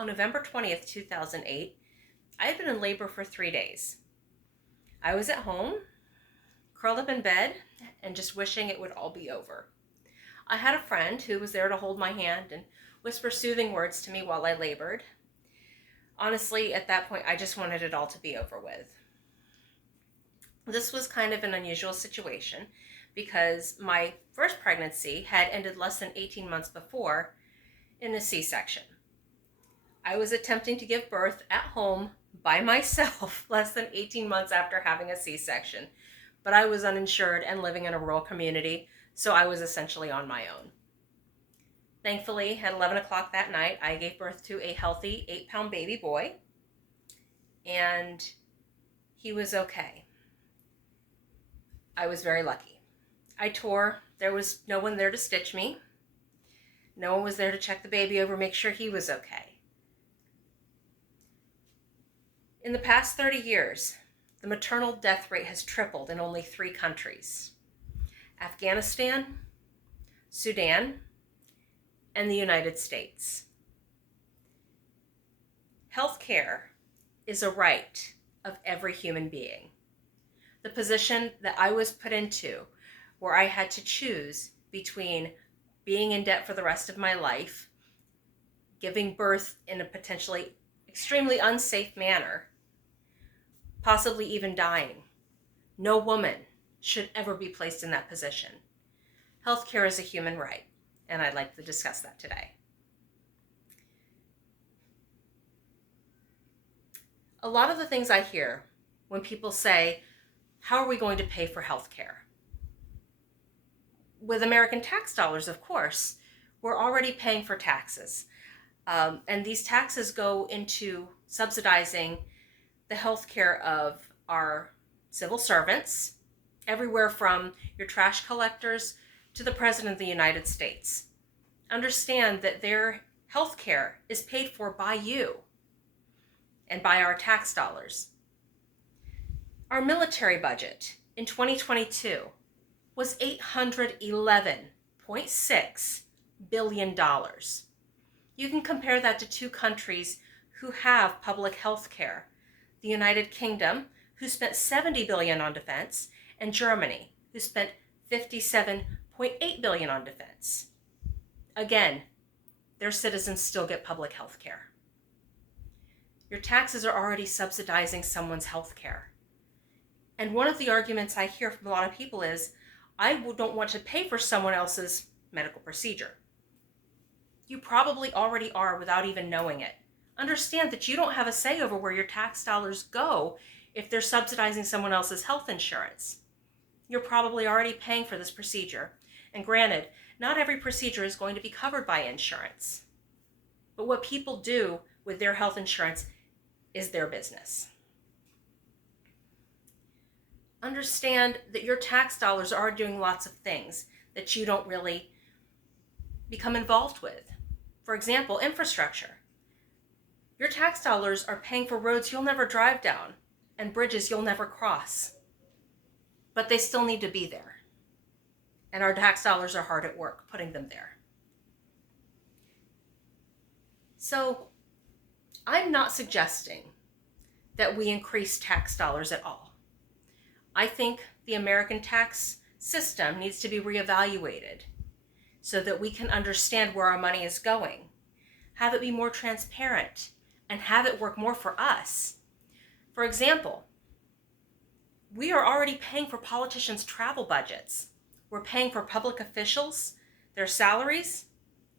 On November 20th, 2008, I had been in labor for 3 days. I was at home, curled up in bed, and just wishing it would all be over. I had a friend who was there to hold my hand and whisper soothing words to me while I labored. Honestly, at that point, I just wanted it all to be over with. This was kind of an unusual situation because my first pregnancy had ended less than 18 months before in a C-section. I was attempting to give birth at home by myself less than 18 months after having a C-section, but I was uninsured and living in a rural community, so I was essentially on my own. Thankfully, at 11 o'clock that night, I gave birth to a healthy 8-pound baby boy, and he was okay. I was very lucky. I tore. There was no one there to stitch me. No one was there to check the baby over, make sure he was okay. In the past 30 years, the maternal death rate has tripled in only 3 countries: Afghanistan, Sudan, and the United States. Healthcare is a right of every human being. The position that I was put into, where I had to choose between being in debt for the rest of my life, giving birth in a potentially extremely unsafe manner, possibly even dying. No woman should ever be placed in that position. Healthcare is a human right, and I'd like to discuss that today. A lot of the things I hear when people say, how are we going to pay for healthcare? With American tax dollars, of course. We're already paying for taxes. And these taxes go into subsidizing the healthcare of our civil servants, everywhere from your trash collectors to the President of the United States. Understand that their healthcare is paid for by you and by our tax dollars. Our military budget in 2022 was $811.6 billion. You can compare that to 2 countries who have public health care: the United Kingdom, who spent $70 billion on defense, and Germany, who spent $57.8 billion on defense. Again, their citizens still get public health care. Your taxes are already subsidizing someone's health care. And one of the arguments I hear from a lot of people is, I don't want to pay for someone else's medical procedure. You probably already are without even knowing it. Understand that you don't have a say over where your tax dollars go if they're subsidizing someone else's health insurance. You're probably already paying for this procedure. And granted, not every procedure is going to be covered by insurance. But what people do with their health insurance is their business. Understand that your tax dollars are doing lots of things that you don't really become involved with. For example, infrastructure. Your tax dollars are paying for roads you'll never drive down and bridges you'll never cross. But they still need to be there. And our tax dollars are hard at work putting them there. So I'm not suggesting that we increase tax dollars at all. I think the American tax system needs to be reevaluated so that we can understand where our money is going, have it be more transparent, and have it work more for us. For example, we are already paying for politicians' travel budgets. We're paying for public officials, their salaries.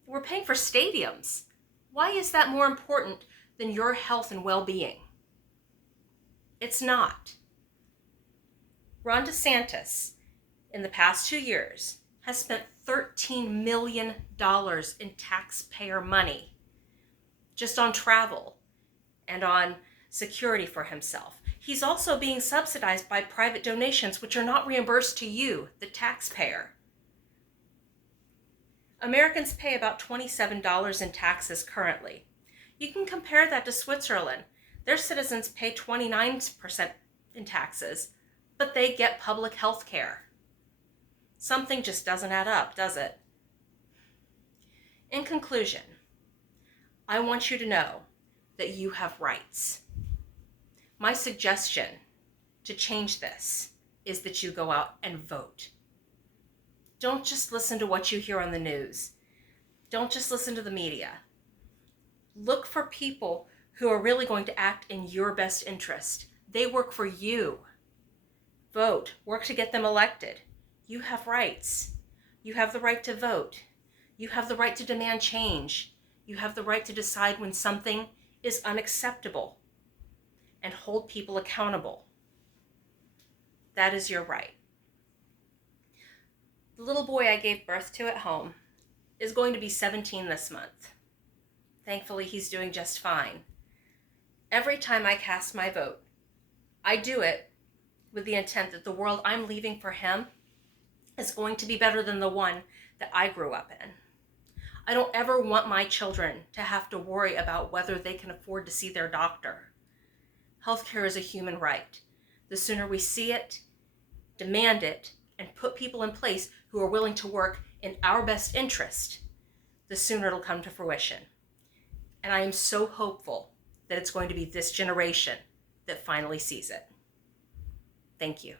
We're paying for stadiums. Why is that more important than your health and well-being? It's not. Ron DeSantis, in the past 2 years, has spent $13 million in taxpayer money just on travel and on security for himself. He's also being subsidized by private donations, which are not reimbursed to you, the taxpayer. Americans pay about $27 in taxes currently. You can compare that to Switzerland. Their citizens pay 29% in taxes, but they get public health care. Something just doesn't add up, does it? In conclusion, I want you to know that you have rights. My suggestion to change this is that you go out and vote. Don't just listen to what you hear on the news. Don't just listen to the media. Look for people who are really going to act in your best interest. They work for you. Vote. Work to get them elected. You have rights. You have the right to vote. You have the right to demand change. You have the right to decide when something is unacceptable and hold people accountable. That is your right. The little boy I gave birth to at home is going to be 17 this month. Thankfully, he's doing just fine. Every time I cast my vote, I do it with the intent that the world I'm leaving for him is going to be better than the one that I grew up in. I don't ever want my children to have to worry about whether they can afford to see their doctor. Healthcare is a human right. The sooner we see it, demand it, and put people in place who are willing to work in our best interest, the sooner it'll come to fruition. And I am so hopeful that it's going to be this generation that finally sees it. Thank you.